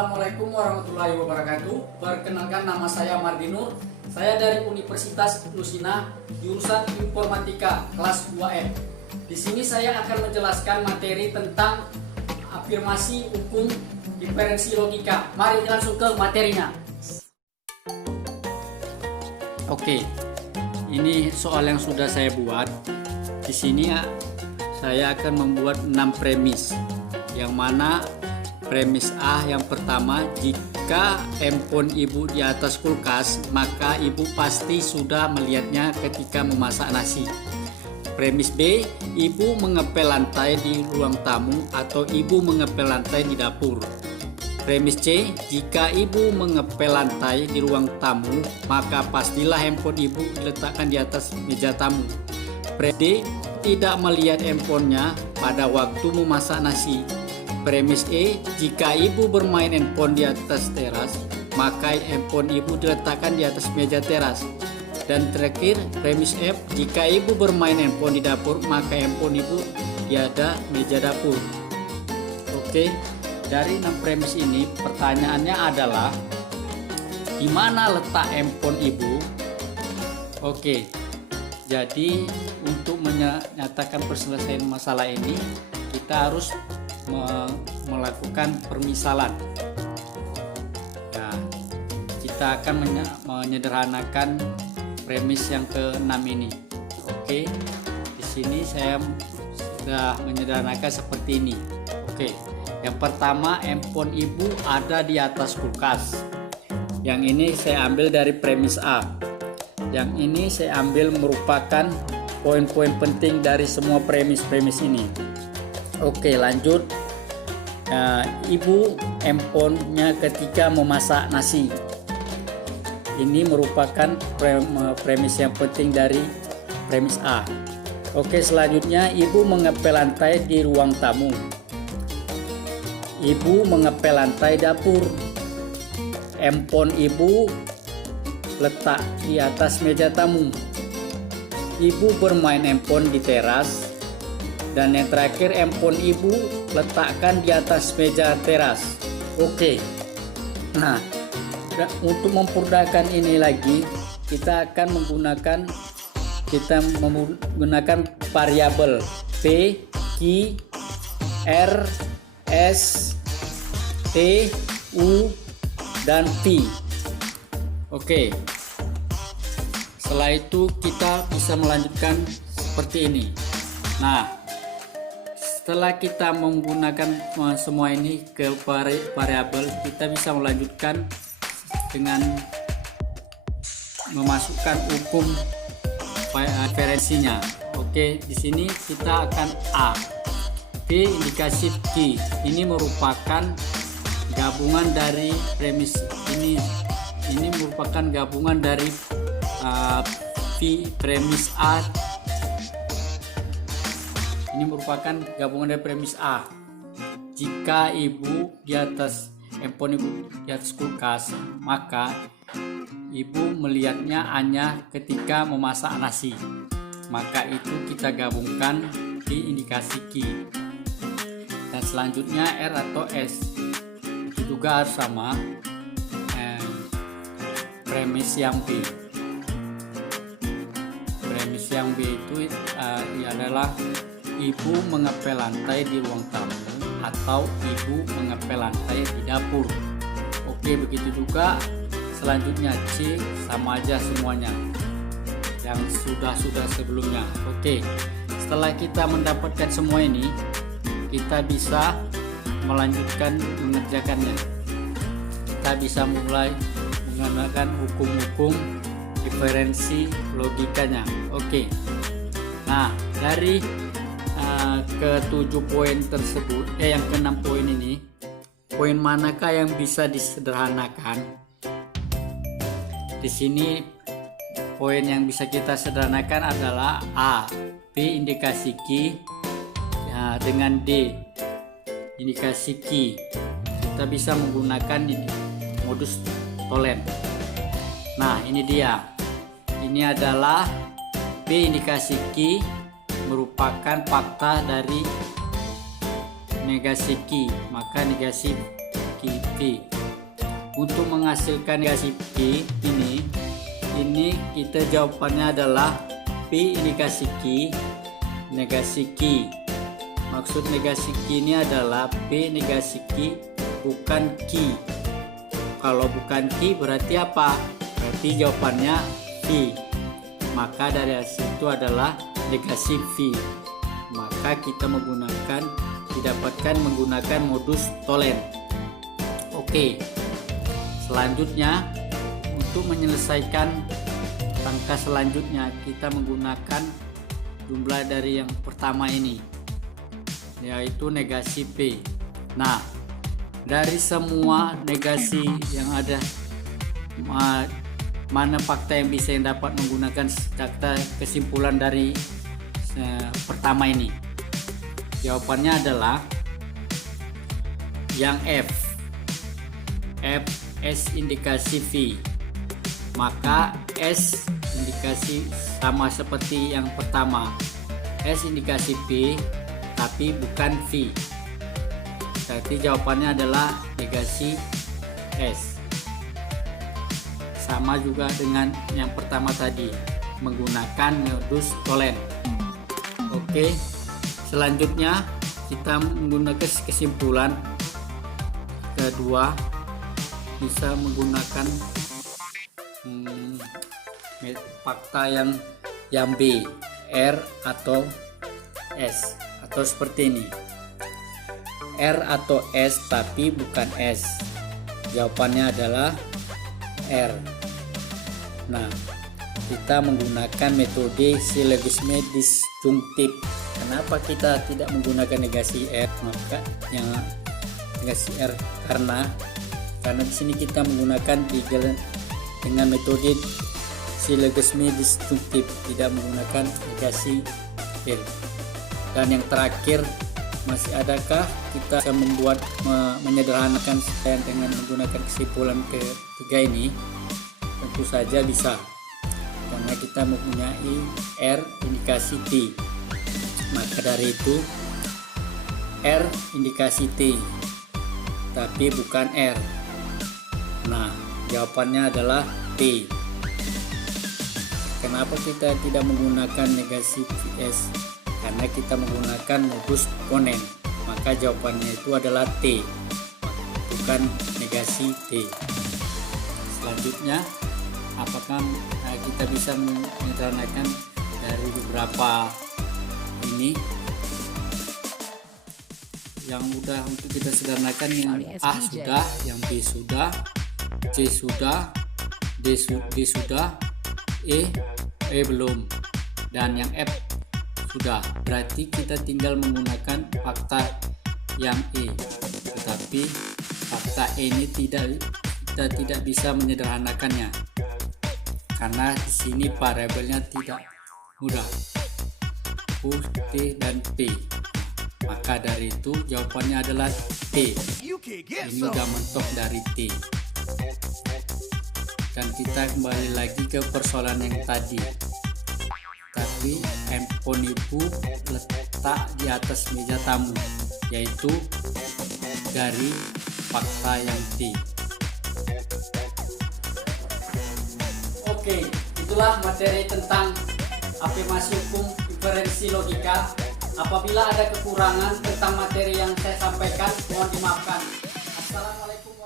Assalamualaikum warahmatullahi wabarakatuh. Perkenalkan, nama saya Mardi Nur. Saya dari Universitas Lusina, jurusan Informatika kelas 2M. Di sini saya akan menjelaskan materi tentang afirmasi hukum diferensi logika. Mari langsung ke materinya. Oke, ini soal yang sudah saya buat. Di sini saya akan membuat 6 premis. Yang mana premis A yang pertama, jika handphone ibu di atas kulkas, maka ibu pasti sudah melihatnya ketika memasak nasi. Premis B, ibu mengepel lantai di ruang tamu atau ibu mengepel lantai di dapur. Premis C, jika ibu mengepel lantai di ruang tamu, maka pastilah handphone ibu diletakkan di atas meja tamu. Premis D, tidak melihat handphonenya pada waktu memasak nasi. Premis E, jika ibu bermain handphone di atas teras, maka handphone ibu diletakkan di atas meja teras. Dan terakhir, premis F, jika ibu bermain handphone di dapur, maka handphone ibu di atas meja dapur. Oke, dari 6 premis ini, pertanyaannya adalah di mana letak handphone ibu? Oke, jadi untuk menyatakan perselesaian masalah ini, kita harus melakukan permisalan. Nah, kita akan menyederhanakan premis yang ke-6 ini. Oke, di sini saya sudah menyederhanakan seperti ini. Oke, yang pertama, handphone ibu ada di atas kulkas. Yang ini saya ambil dari premis A. Yang ini saya ambil merupakan poin-poin penting dari semua premis-premis ini. Oke, lanjut. Ibu handphonenya ketika memasak nasi. Ini merupakan premis yang penting dari premis A. Oke, selanjutnya ibu mengepel lantai di ruang tamu. Ibu mengepel lantai dapur. Handphone ibu letak di atas meja tamu. Ibu bermain handphone di teras. Dan yang terakhir, handphone ibu letakkan di atas meja teras. Oke. Nah, untuk memudahkan ini lagi, kita akan menggunakan variabel P, Q, R, S, T, U, dan V. Oke. Setelah itu kita bisa melanjutkan seperti ini. Nah, setelah kita menggunakan semua ini ke variabel, kita bisa melanjutkan dengan memasukkan hukum diferensinya. Oke, di sini kita akan A. P indikasi Q. Ini merupakan gabungan dari premis ini. Ini merupakan gabungan dari premis A. Ini merupakan gabungan dari premis A. Jika ibu di atas handphone ibu di atas kulkas, maka ibu melihatnya hanya ketika memasak nasi. Maka itu kita gabungkan di indikasi Q. Dan selanjutnya R atau S. Itu juga harus sama premis yang B. Premis yang B itu adalah ibu mengepel lantai di ruang tamu atau ibu mengepel lantai di dapur. Oke, begitu juga selanjutnya C, sama aja semuanya yang sudah sebelumnya. Oke, setelah kita mendapatkan semua ini, kita bisa melanjutkan mengerjakannya. Kita bisa mulai menggunakan hukum-hukum diferensi logikanya. Oke, nah dari ke-7 poin tersebut, yang ke-6 poin ini, poin manakah yang bisa disederhanakan? Di sini poin yang bisa kita sederhanakan adalah A, B indikasi Q, ya, dengan D indikasi Q. Kita bisa menggunakan modus Tholen. Nah, ini dia. Ini adalah B indikasi Q merupakan fakta dari negasi Q, maka negasi Q V. Untuk menghasilkan negasi P ini kita jawabannya adalah P indikasi Q, negasi Q. Maksud negasi Q ini adalah P negasi Q, bukan Q. Kalau bukan Q berarti apa? Berarti jawabannya V. Maka dari situ adalah negasi V. Maka kita didapatkan menggunakan modus Tholen. Oke. Selanjutnya, untuk menyelesaikan langkah selanjutnya kita menggunakan jumlah dari yang pertama ini, yaitu negasi P. Nah, dari semua negasi yang ada, mana fakta yang bisa dapat menggunakan data kesimpulan dari pertama ini? Jawabannya adalah yang F. S indikasi V. Maka S indikasi sama seperti yang pertama, S indikasi P tapi bukan V. Berarti jawabannya adalah negasi S. Sama juga dengan yang pertama tadi, menggunakan modus Tholen. Oke, selanjutnya kita menggunakan kesimpulan kedua, bisa menggunakan fakta yang B, R atau S, atau seperti ini, R atau S tapi bukan S. Jawabannya adalah R. Nah, kita menggunakan metode silogisme disjunktif. Kenapa kita tidak menggunakan negasi R? Maka yang negasi R karena di sini kita menggunakan dengan metode silogisme disjunktif, tidak menggunakan negasi R. Dan yang terakhir, masih adakah kita bisa menyederhanakan dengan menggunakan kesimpulan ketiga ini? Tentu saja bisa, karena kita mempunyai R indikasi T. Maka dari itu R indikasi T tapi bukan R. Nah, jawabannya adalah T. Kenapa kita tidak menggunakan negasi VS? Karena kita menggunakan modus Tholen. Maka jawabannya itu adalah T, bukan negasi T. Selanjutnya, apakah kita bisa menyederhanakan dari beberapa ini yang udah untuk kita sederhanakan? Yang A sudah, yang B sudah, C sudah, D sudah, E belum, dan yang F sudah. Berarti kita tinggal menggunakan fakta yang E. Tetapi fakta E ini kita tidak bisa menyederhanakannya karena di sini variabelnya tidak mudah, U, T, dan P. Maka dari itu jawabannya adalah T. Ini udah mentok dari T. Dan kita kembali lagi ke persoalan yang tadi. Tapi handphone ibu letak di atas meja tamu, yaitu dari fakta yang T. Oke, itulah materi tentang afirmasi hukum inferensi logika. Apabila ada kekurangan tentang materi yang saya sampaikan, mohon dimaafkan. Assalamualaikum.